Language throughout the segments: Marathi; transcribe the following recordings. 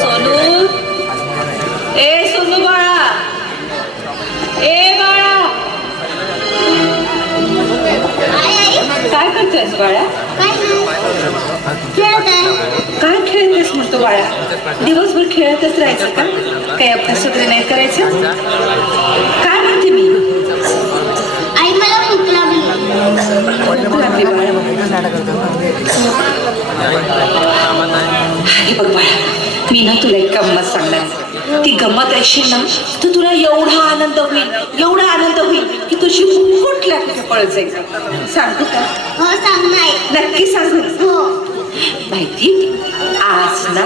सोनू? ए सोनू बाळा. ए बाळा. काय करतेस बाळा? काय खेळतेस म्हणतो बाळा? दिवसभर खेळतच राहायचं का? काही अभ्यास वगैरे नाही करायचं? काय बघ बाळा मी ना तुला एक गंमत सांगणार. ती गंमत ऐकशील ना तर तुला एवढा आनंद होईल एवढा आनंद होईल की तुझी कुठल्या कुठे पळत जाईल सांगू का? हो सांग नक्की सांगू. हो. माहिती आज ना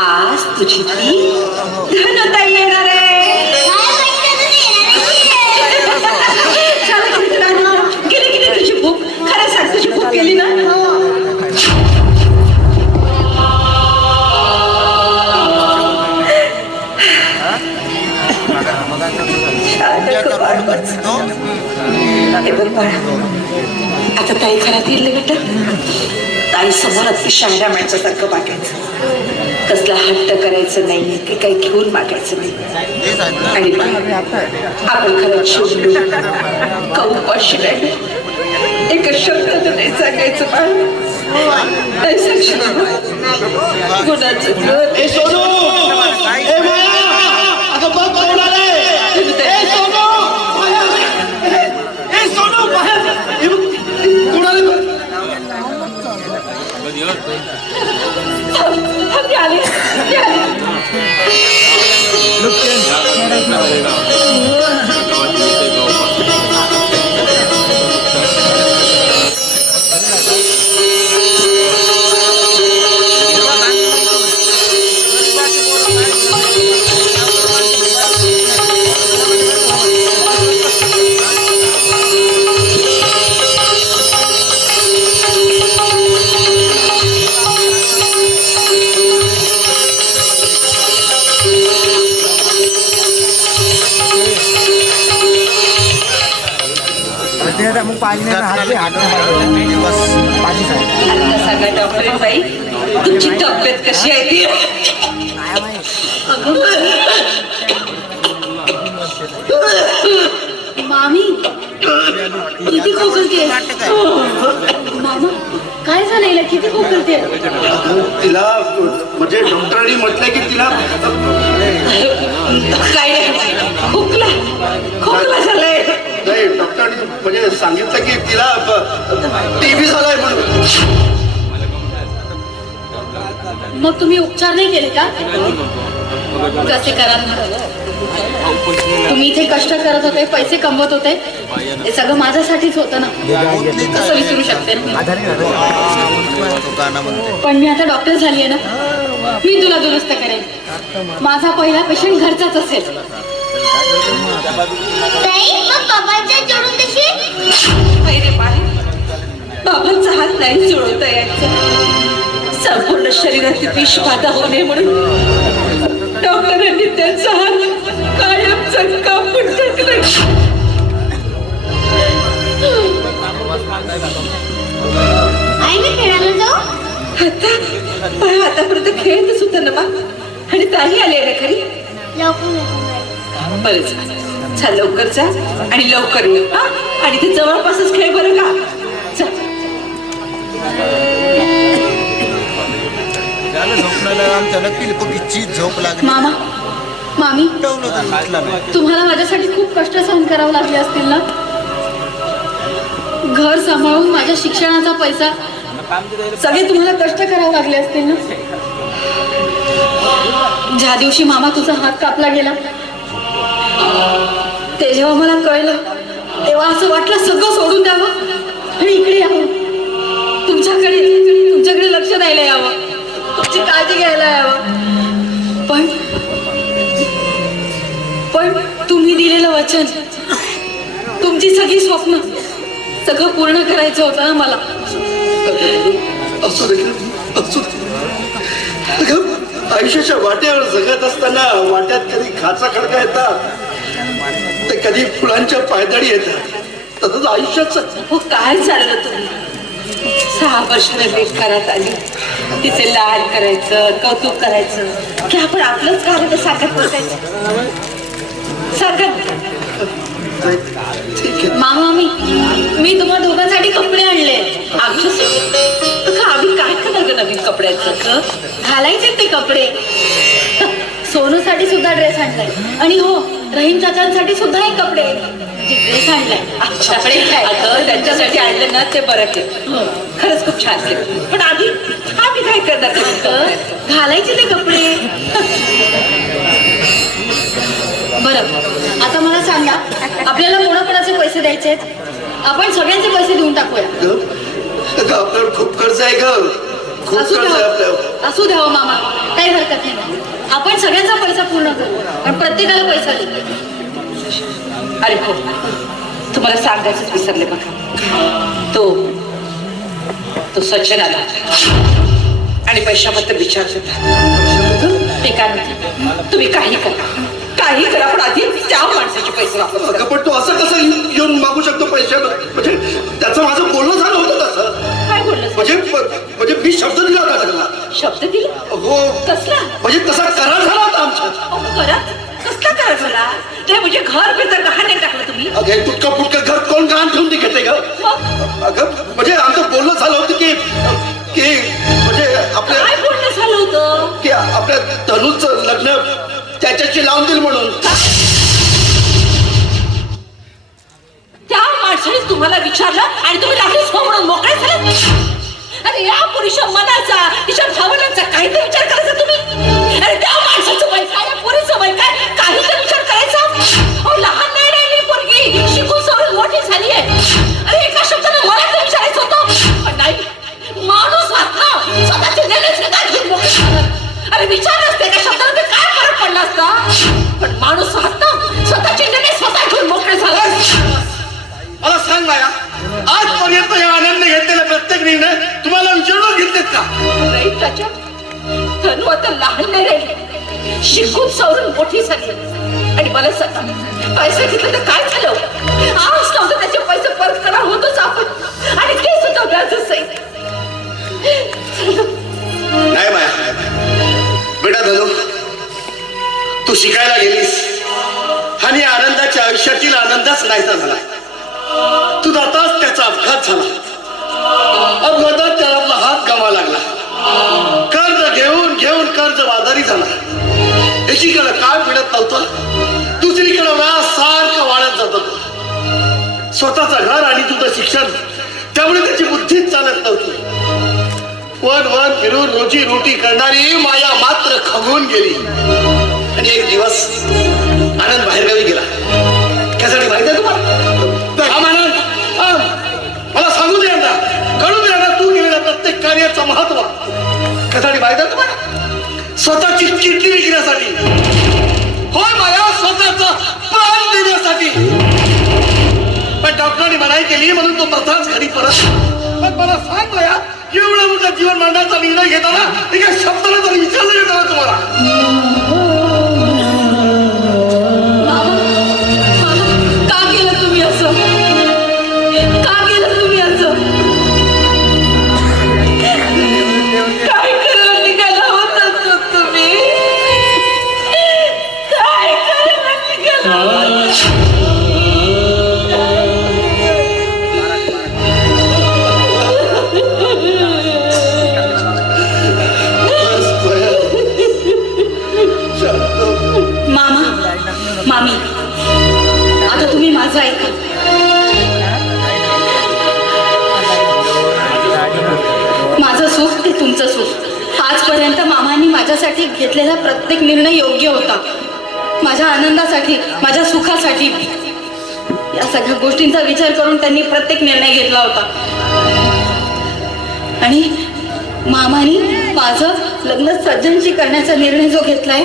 आज तुझी ती धनताई येणार आहे. आता ताई खरात येईल बेटा? ताई समोर अगदी शाळा माणसासारखं वागायचं. कसला हट्ट करायचं नाही की काही घेऊन मागायचं नाही. आणि आपण खरंच शिवलो कौपाशी नाही एक शब्द नाही सांगायचं बाळ नाही सांगशील गुणाचं थांब, सांगा डॉक्टर बाई तुमची तब्येत कशी आहे ती? मामी किती खोकलते मामा काय झालं हिला किती खोकलते तिला म्हणजे डॉक्टरांनी म्हटलंय की तिला काय? खोकला. खोकला झालाय. नाही डॉक्टरांनी म्हणजे सांगितलं की तिला टीबी झालाय म्हणून. मग तुम्ही उपचार नाही केले का? कसे करा तुम्ही इथे कष्ट करत होते पैसे कमवत होते. हे सगळं माझ्यासाठीच होतं ना? कसं विसरू शकते पण मी आता डॉक्टर झाली आहे ना? मी तुला दुरुस्त करेन. माझा पहिला पेशंट घरचाच असेल. बाबांचा हात नाही जुळवता यायचा. संपूर्ण शरीरात विष बाधा होणे म्हणून डॉक्टरांनी त्यांचा हात कायमचा कापून टाकला आता पण आतापर्यंत खेळतच होता ना आणि ताई आली आहे ना खरी. बरं जा चल लवकर जा आणि लवकर ये. हा? आणि ते जवळपासच खेळ बरं का? चल. आमच्या नक्की पक्कीची झोप लागली. मामा मामी. तुम्हाला माझ्यासाठी खूप कष्ट सहन करावे लागले असतील ना? घर सांभाळून माझ्या शिक्षणाचा पैसा सगळे तुम्हाला कष्ट करावे लागले असतील ना? ज्या दिवशी मामा तुझा हात कापला गेला ते जेव्हा मला कळलं तेव्हा असं वाटलं सगळं सोडून द्यावं. आणि इकडे यावं. तुमच्याकडे तुमच्याकडे लक्ष द्यायला यावं. तुमची काळजी घ्यायला यावं. पण पण तुम्ही दिलेलं वचन तुमची सगळी स्वप्न सगळं पूर्ण करायचं होतं ना मला. असू दे असू दे. आयुष्याच्या वाट्यावर जगत असताना वाट्यात कधी खाचा खडका येतात. तर कधी फुलांच्या पायदळी येतात. तसंच आयुष्याचं. हो काय चाललं तुम्ही? सहा वर्षाने लेकरात आली. तिचे लाड करायचं कौतुक करायचं. की आपण आपलंच बसायचं. साखर ठीक आहे. मामा मी मी तुम्हा दोघांसाठी कपडे आणले. आमच्या आम्ही काय करणार नवीन कपड्याचं? घालायचे ते कपडे. सोनूसाठी सुद्धा ड्रेस आणलाय. आणि हो रहीम चाचांसाठी सुद्धा एक कपडे ड्रेस आणलाय. अच्छा कपडे काय? अगं त्यांच्यासाठी आणलं ना ते बरं केलं खरंच खूप छान केलं पण आम्ही आम्ही काय करणार? घालायचे ते कपडे. बरं आता मला सांगा आपल्याला कोणाकोणाचे पैसे द्यायचे आहेत? आपण सगळ्यांचे पैसे देऊन टाकूया. आपल्यावर खूप कर्ज आहे ग. खूप असू कर्ज आहे आपल्यावर. द्या असू द्या हो मामा. काही हरकत नाही. आपण सगळ्यांचा पैसा पूर्ण करू. पण प्रत्येकाला पैसा देऊ. अरे हो. तुम्हाला सांगायचंच विसरले बघा. तो तो सचिन आला. आणि पैशाबद्दल विचारत होता ते काय म्हणते? तुम्ही काही करा. काही करा पण आधी त्या माणसाचे पैसे अगं, पण तू असं कसं तनुच लग्न त्याच्याशी लावून देईल म्हणून. त्या माणसाने तुम्हाला विचारलं आणि तुम्ही लागलीच हो म्हणून मोकळे झाले? अरे या पुरुषा मनाचा तिच्या भावनांचा काहीतरी विचार करायचा तुम्ही. अरे त्या माणसाचा या आनंद घेतलेला प्रत्येक निर्णय तुम्हाला विचारून घेतलेत का? नाही त्याच्या आता लहान नाही राहिली. शिकून सवरून मोठी झाली. आणि मला सांगा पैसे घेतले तर काय झालं? आज नव्हतं त्याचे पैसे परत करा होतच आपण. आणि ते सुद्धा व्याज नाही माया. बेटा धनु तू शिकायला गेलीस. आणि आनंदाच्या आयुष्यातील आनंदच नाहीसा झाला. जाताच त्याचा अपघात झाला. अपघातात त्याला आपला हात गमावा लागला. कर्ज घेऊन घेऊन कर्ज बाजारी झाला. एकीकडे काय पिढत नव्हतं दुसरीकडे व्याज सारखं वाढत जात होतं. स्वतःचं घर आणि तुझं शिक्षण त्यामुळे त्याची बुद्धीच चालत नव्हती. वन वन फिरून रोजी रोटी करणारी माया मात्र खगून गेली. आणि एक दिवस आनंद बाहेरगावी गेला. महत्त्व त्यासाठी माहिती आहे तुम्हाला. स्वतःची किडनी विकण्यासाठी होय माया स्वतःचा प्राण देण्यासाठी. पण डॉक्टरांनी मनाई केली म्हणून तो प्रथाच घरी परत. पण मला सांग माया एवढं मोठा जीवन मांडण्याचा निर्णय घेताना एका शब्दाला तरी विचारलं येतं तुम्हाला? माझं ऐका माझं सुख ते तुमचं सुख. आजपर्यंत मामांनी माझ्यासाठी घेतलेला प्रत्येक निर्णय योग्य होता. माझ्या आनंदासाठी माझ्या सुखासाठी. या सगळ्या गोष्टींचा विचार करून त्यांनी प्रत्येक निर्णय घेतला होता. आणि मामानी माझं लग्न सज्जनशी करण्याचा निर्णय जो घेतलाय